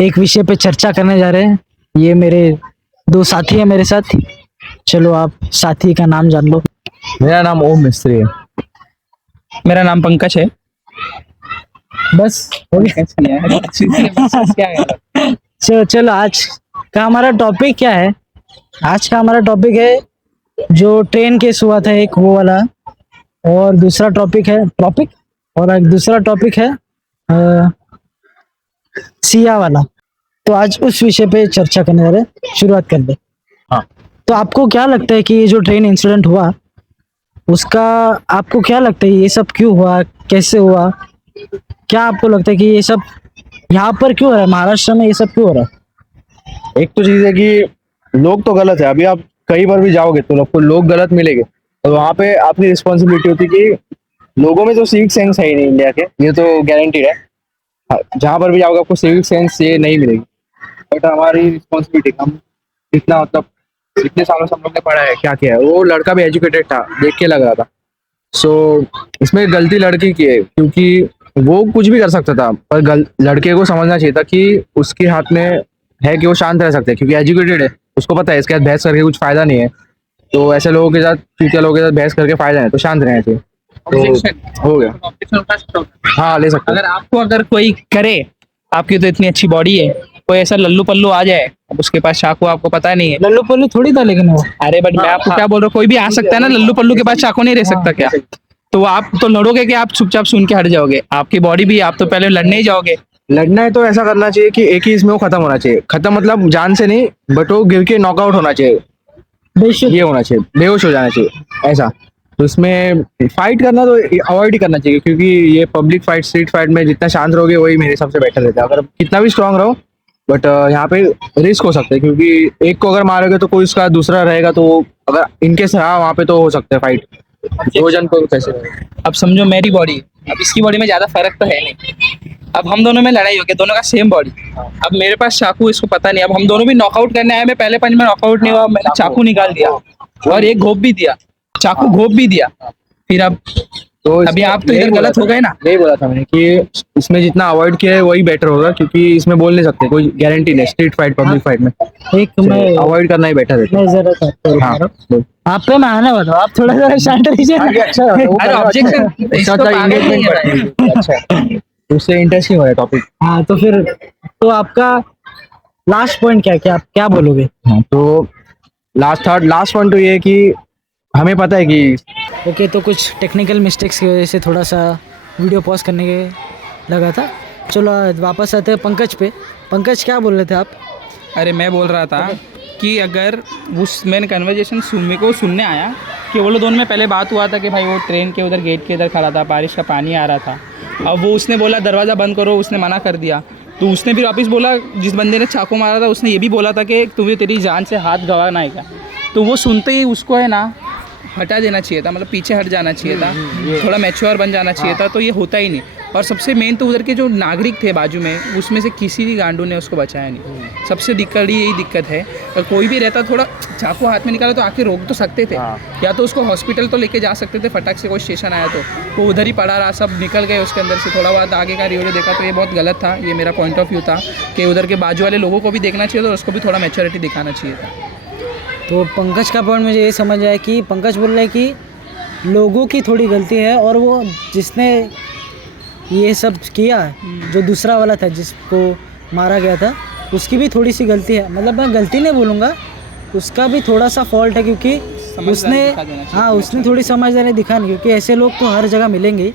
एक विषय पे चर्चा करने जा रहे हैं। ये मेरे दो साथी हैं मेरे साथ। चलो आप साथी का नाम जान लो। मेरा नाम ओम मिस्त्री है। मेरा नाम पंकज है। बस हो गया। चलो आज का हमारा टॉपिक क्या है? आज का हमारा टॉपिक है जो ट्रेन केस हुआ था एक वो वाला, और दूसरा टॉपिक है सिया वाला। तो आज उस विषय पे चर्चा करने जा रहे हैं। शुरुआत कर दे। हाँ। तो आपको क्या लगता है कि ये जो ट्रेन इंसिडेंट हुआ उसका आपको क्या लगता है, ये सब क्यों हुआ, कैसे हुआ? क्या आपको लगता है कि ये सब यहाँ पर क्यों हो रहा है, महाराष्ट्र में ये सब क्यों हो रहा है? एक तो चीज है कि लोग तो गलत है। अभी आप कहीं पर भी जाओगे तो आपको लोग गलत मिलेंगे, तो वहाँ पे आपकी रिस्पॉन्सिबिलिटी होती है कि लोगों में तो सिविक सेंस है ही नहीं इंडिया के, ये तो गारंटीड है। हाँ, जहाँ पर भी जाओगे आपको सिविक सेंस ये नहीं मिलेगी। बट हमारी रिस्पॉन्सिबिलिटी, हम इतना मतलब इतने सालों से हम लोग ने पढ़ा है क्या किया है। वो लड़का भी एजुकेटेड था, देख के लग रहा था। सो इसमें गलती लड़की की है, क्योंकि वो कुछ भी कर सकता था, पर लड़के को समझना चाहिए था कि उसके हाथ में है कि वो शांत रह सकते हैं, क्योंकि एजुकेटेड है, उसको पता है इसके साथ बहस करके कुछ फायदा नहीं है। तो ऐसे लोगों के साथ, चूतिया लोगों के साथ बहस करके फायदा है, तो शांत रहना चाहिए। तो हो गया। हाँ, ले सकते अगर आपको अगर कोई करे, आपकी तो इतनी अच्छी बॉडी है, कोई ऐसा लल्लू पल्लू आ जाए, अब उसके पास चाकू आपको पता नहीं है। लल्लू पल्लू थोड़ी था लेकिन वो। अरे बट मैं आपको क्या बोल रहा हूँ, कोई भी आ सकता है ना, लल्लू पल्लू के पास चाकू नहीं रह सकता क्या? तो आप तो लड़ोगे कि आप चुपचाप सुन के हट जाओगे? आपकी बॉडी भी, आप तो पहले लड़ने ही जाओगे। लड़ना है तो ऐसा करना चाहिए कि एक ही इसमें वो खत्म होना चाहिए। खत्म मतलब जान से नहीं, बट वो गिर के नॉकआउट होना चाहिए, बेशक ये होना चाहिए, बेहोश हो जाना चाहिए ऐसा। तो इसमें फाइट करना तो अवॉइड ही करना चाहिए, क्योंकि ये पब्लिक फाइट, स्ट्रीट फाइट में जितना शांत रहोगे वही मेरे हिसाब से बेटर रहता है। अगर कितना भी स्ट्रांग रहो, बट यहाँ पे रिस्क हो सकता है, क्योंकि एक को अगर मारोगे तो कोई उसका दूसरा रहेगा, तो अगर इनकेस रहा वहाँ पे तो हो सकता है फाइट। दो जन को कैसे? अब समझो मेरी बॉडी, अब इसकी बॉडी में ज्यादा फर्क तो है नहीं। अब हम दोनों में लड़ाई हो गई, दोनों का सेम बॉडी। अब मेरे पास चाकू, इसको पता नहीं। अब हम दोनों भी नॉकआउट करने आए, मैं पहले पंच में नॉकआउट नहीं हुआ, मैंने चाकू निकाल दिया और एक घोप भी दिया, चाकू घोप भी दिया। फिर अब तो अभी आप तो इधर गलत हो गए ना। नहीं बोला था मैंने कि इसमें जितना अवॉइड किया है वही बेटर होगा, क्योंकि इसमें बोल नहीं सकते, कोई गारंटी नहीं स्ट्रीट फाइट, पब्लिक फाइट में एक मैं अवॉइड करना ही बेटर है। मैं जरा हाँ, आप पे मैं आने वाला हूँ, आप थोड़ा सा शांत रहिए। अरे ऑब्जेक्शन अच्छा, उससे इंटरेस्टिंग हो रहा है टॉपिक। हाँ तो फिर तो आपका लास्ट पॉइंट क्या क्या आप क्या बोलोगे? तो लास्ट पॉइंट तो ये है कि हमें पता है कि ओके, तो कुछ टेक्निकल मिस्टेक्स की वजह से थोड़ा सा वीडियो पॉज करने के लगा था। चलो वापस आते हैं पंकज पे। पंकज क्या बोल रहे थे आप? अरे मैं बोल रहा था कि अगर उस मैंने कन्वर्जेशन मेरे को सुनने आया कि वो लोग दोनों में पहले बात हुआ था कि भाई वो ट्रेन के उधर गेट के इधर खड़ा था, बारिश का पानी आ रहा था। अब वो उसने बोला दरवाज़ा बंद करो, उसने मना कर दिया। तो उसने फिर वापस बोला, जिस बंदे ने चाकू मारा था उसने ये भी बोला था कि तुम्हें तेरी जान से हाथ गंवाना है क्या? तो वो सुनते ही उसको है ना हटा देना चाहिए था, मतलब पीछे हट जाना चाहिए था, थोड़ा मैच्योर बन जाना चाहिए था। तो ये होता ही नहीं। और सबसे मेन तो उधर के जो नागरिक थे बाजू में, उसमें से किसी भी गांडू ने उसको बचाया नहीं। सबसे यही दिक्कत है। और कोई भी रहता थोड़ा चाकू हाथ में निकाला तो आके रोक तो सकते थे, या तो उसको हॉस्पिटल तो लेके जा सकते थे फटाक से, कोई स्टेशन आया तो वो उधर ही पड़ा रहा, सब निकल गए उसके अंदर से। थोड़ा बहुत आगे का रिव्यू देखा तो ये बहुत गलत था। ये मेरा पॉइंट ऑफ व्यू था कि उधर के बाजू वाले लोगों को भी देखना चाहिए था और उसको भी थोड़ा मैच्योरिटी दिखाना चाहिए था। तो पंकज का पॉइंट मुझे ये समझ आया कि पंकज बोल रहे हैं कि लोगों की थोड़ी गलती है, और वो जिसने ये सब किया है, जो दूसरा वाला था जिसको मारा गया था, उसकी भी थोड़ी सी गलती है। मतलब मैं गलती नहीं बोलूँगा, उसका भी थोड़ा सा फॉल्ट है, क्योंकि उसने थोड़ी समझदारी दिखानी, क्योंकि ऐसे लोग तो हर जगह मिलेंगे ही।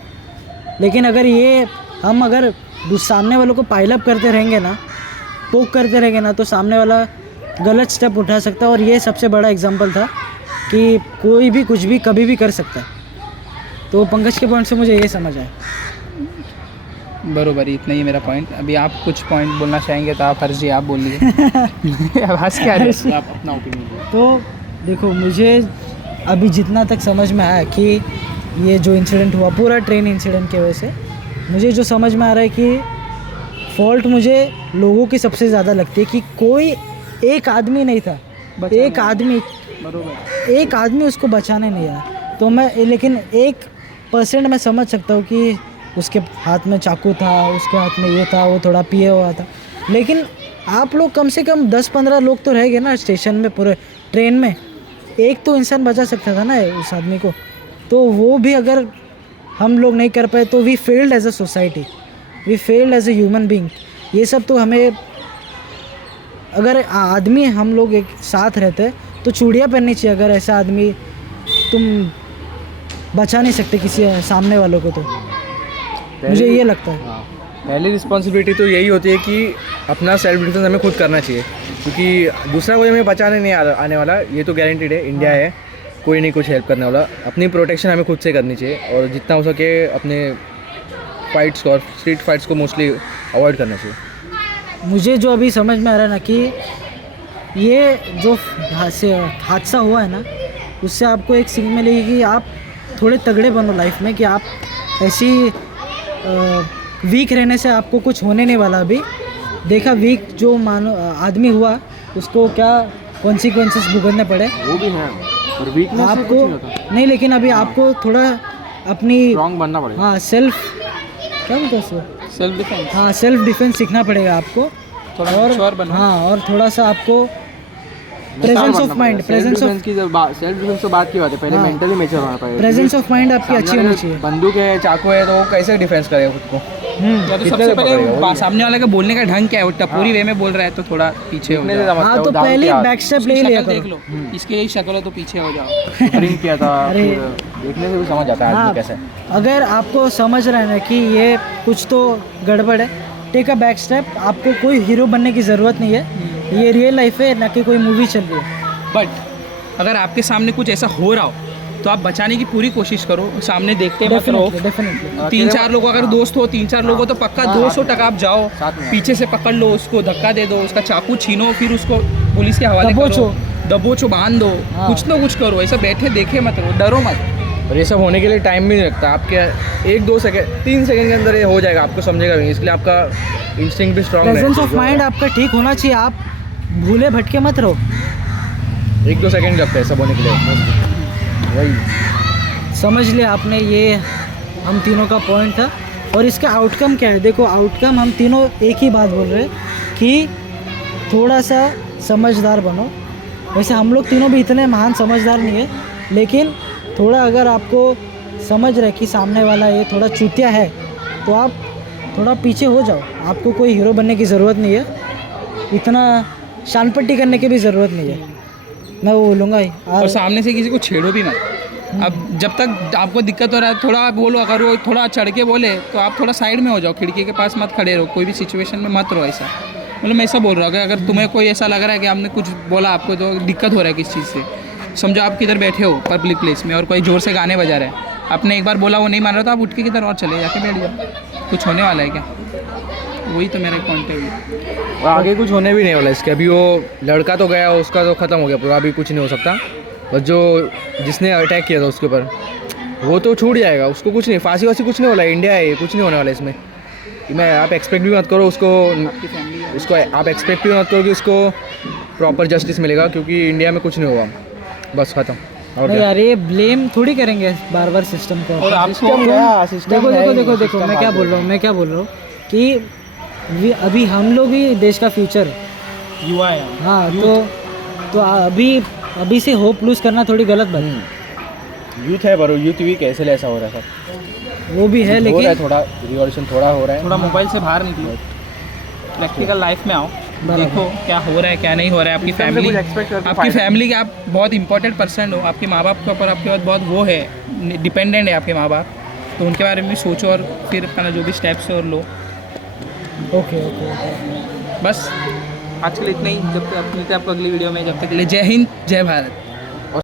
लेकिन अगर सामने वालों को पाइल अप करते रहेंगे ना, पोक करते रहेंगे ना, तो सामने वाला गलत स्टेप उठा सकता है। और ये सबसे बड़ा एग्जांपल था कि कोई भी कुछ भी कभी भी कर सकता है। तो पंकज के पॉइंट से मुझे ये समझ आया। बरोबर, इतना ही मेरा पॉइंट। अभी आप कुछ पॉइंट बोलना चाहेंगे तो आप फर्जी आप बोल लीजिए। आवाज़ क्या रही है, आप अपना ओपिनियन। तो देखो, मुझे अभी जितना तक समझ में आया कि ये जो इंसिडेंट हुआ पूरा ट्रेन इंसिडेंट की वजह से, मुझे जो समझ में आ रहा है कि फॉल्ट मुझे लोगों की सबसे ज़्यादा लगती है कि कोई एक आदमी नहीं था, एक आदमी उसको बचाने नहीं आया। तो लेकिन 1% मैं समझ सकता हूँ कि उसके हाथ में चाकू था, उसके हाथ में ये था, वो थोड़ा पिए हुआ था। लेकिन आप लोग कम से कम 10-15 लोग तो रह गए ना स्टेशन में, पूरे ट्रेन में। एक तो इंसान बचा सकता था ना उस आदमी को, तो वो भी अगर हम लोग नहीं कर पाए तो we failed as a society, we failed as a human being. ये सब तो हमें, अगर आदमी हम लोग एक साथ रहते तो चूड़ियाँ पहननी चाहिए। अगर ऐसा आदमी तुम बचा नहीं सकते किसी सामने वालों को, तो मुझे ये लगता है। हाँ, पहली रिस्पॉन्सिबिलिटी तो यही होती है कि अपना सेल्फ डिफेंस हमें खुद करना चाहिए, क्योंकि दूसरा कोई हमें बचाने नहीं आने वाला, ये तो गारंटीड है। इंडिया है, कोई नहीं कुछ हेल्प करने वाला। अपनी प्रोटेक्शन हमें खुद से करनी चाहिए और जितना हो सके अपने फाइट्स को और स्ट्रीट फाइट्स को मोस्टली अवॉइड करना चाहिए। मुझे जो अभी समझ में आ रहा है ना कि ये जो हादसा हुआ है ना, उससे आपको एक सीख मिलेगी कि आप थोड़े तगड़े बनो लाइफ में, कि आप ऐसी वीक रहने से आपको कुछ होने नहीं वाला। अभी देखा वीक जो आदमी हुआ उसको क्या कॉन्सिक्वेंसेस भुगतने पड़े, वो भी है, और वीकनेस आपको नहीं, लेकिन अभी आपको थोड़ा अपनी स्ट्रॉन्ग बनना पड़ेगा। हाँ क्या बोलते हैं उसको, सेल्फ डिफेंस, हाँ सेल्फ डिफेंस सीखना पड़ेगा आपको। थोड़ा और mature बनो। हाँ, और थोड़ा सा आपको presence of mind, presence of की जब सेल्फ डिफेंस तो बात की बात है, पहले हाँ। मेंटली मैच्योर होना पड़ेगा। प्रेजेंस ऑफ माइंड आपकी अच्छी होनी चाहिए। बंदूक है, चाकू है, तो वो कैसे डिफेंस करेगा खुद को? या तो कितने सबसे से पहले पकड़ेगा, वही है। सामने वाले का बोलने का ढंग क्या है, वो टपोरी वे में बोल रहा है तो थोड़ा पीछे हो कितने से जाओ। समझता है हाँ, वो तो दारू पहले की ही आदत। बैक स्टेप उसकी ले लिया शक्ल देख करो। लो, इसकी यही शक्ल हो तो पीछे हो जाओ। ड्रिंक किया था, अरे। फिर देखने से भी समझ आता है हाँ, आदमी कैसा है। अगर आपको समझ रहे हैं ना कि ये कुछ तो गड़बड़ है, टेक अ बैक स्टेप। आपको कोई हीरो बनने की ज़रूरत नहीं है, ये रियल लाइफ है, ना कि कोई मूवी चल रही है। बट अगर आपके सामने कुछ ऐसा हो रहा हो तो आप बचाने की पूरी कोशिश करो, सामने देखते मत रहो। डेफिनेटली 3-4 लोग अगर दोस्त हो, 3-4 लोग हो तो पक्का 200% आप जाओ, साथ में। पीछे से पकड़ लो उसको, धक्का दे दो, उसका चाकू छीनो, फिर उसको पुलिस के हवाले दबोचो। करो, दबोचो, बांध दो, हाँ। कुछ ना कुछ करो। ऐसा बैठे देखे मत रहो, डरो मत। और ये सब होने के लिए टाइम भी नहीं लगता, आपके 1-2 सेकंड 3 सेकंड के अंदर ये हो जाएगा, आपको समझेगा भी। इसलिए आपका इंस्टिंक्ट भी स्ट्रांग है। प्रेजेंस ऑफ माइंड आपका ठीक होना चाहिए, आप भूले भटके मत रहो। 1-2 सेकंड लगता है सब होने के लिए, वही। समझ लिया आपने, ये हम तीनों का पॉइंट था। और इसका आउटकम क्या है? देखो, आउटकम हम तीनों एक ही बात बोल रहे हैं कि थोड़ा सा समझदार बनो। वैसे हम लोग तीनों भी इतने महान समझदार नहीं है, लेकिन थोड़ा अगर आपको समझ रहे कि सामने वाला ये थोड़ा चूतिया है, तो आप थोड़ा पीछे हो जाओ। आपको कोई हीरो बनने की ज़रूरत नहीं है, इतना शानपट्टी करने की भी ज़रूरत नहीं है, मैं वो बोलूँगा ही। और सामने से किसी को छेड़ो भी मत। अब जब तक आपको दिक्कत हो रहा है, थोड़ा आप बोलो, अगर वो थोड़ा चढ़ के बोले तो आप थोड़ा साइड में हो जाओ, खिड़की के पास मत खड़े रहो, कोई भी सिचुएशन में मत रहो। ऐसा मतलब मैं ऐसा बोल रहा हूँ कि अगर तुम्हें कोई ऐसा लग रहा है कि आपने कुछ बोला, आपको तो दिक्कत हो रहा है किस चीज़ से, समझो आप किधर बैठे हो पब्लिक प्लेस में और कोई ज़ोर से गाने बजा रहा है, आपने एक बार बोला वो नहीं मान रहा, तो आप उठ के किधर और चले जाके बैठ जाओ। कुछ होने वाला है क्या? वही तो मेरा पॉइंट है। और आगे कुछ होने भी नहीं वाला इसके। अभी वो लड़का तो गया, उसका तो ख़त्म हो गया पूरा, अभी कुछ नहीं हो सकता। और जो जिसने अटैक किया था उसके ऊपर, वो तो छूट जाएगा, उसको कुछ नहीं, फांसी वासी कुछ नहीं वाला। इंडिया है, कुछ नहीं होने वाला इसमें। मैं आप एक्सपेक्ट भी मत करो उसको आप एक्सपेक्ट भी मत करो कि उसको प्रॉपर जस्टिस मिलेगा, क्योंकि इंडिया में कुछ नहीं हुआ, बस ख़त्म। और नहीं क्या? यार, ये ब्लेम थोड़ी करेंगे बार बार सिस्टम को। और आपको देखो देखो देखो देखो, मैं क्या बोल रहा हूँ कि अभी हम लोग ही देश का फ्यूचर है। युवा है। हाँ, तो अभी से होप लूज करना थोड़ी गलत बात है। यूथ है, पर यूथ भी कैसे ऐसा हो रहा है सर? वो भी है, हो रहा है, लेकिन थोड़ा रिवॉल्यूशन थोड़ा हो रहा है। थोड़ा मोबाइल से बाहर निकलो, प्रैक्टिकल लाइफ में आओ, देखो क्या हो रहा है क्या नहीं हो रहा है। आपकी System से फैमिली, कुछ expect करके आपकी फायदा फैमिली के आप बहुत इंपॉर्टेंट पर्सन हो, आपके माँ बाप के ऊपर आपके बाद बहुत वो है, डिपेंडेंट है आपके माँ बाप, तो उनके बारे में भी सोचो और फिर अपना जो भी स्टेप्स है और लो। Okay okay okay. बस आज के लिए इतना ही। जब तक मिलते हैं आपको अगली वीडियो में, जब तक के लिए जय हिंद, जय भारत।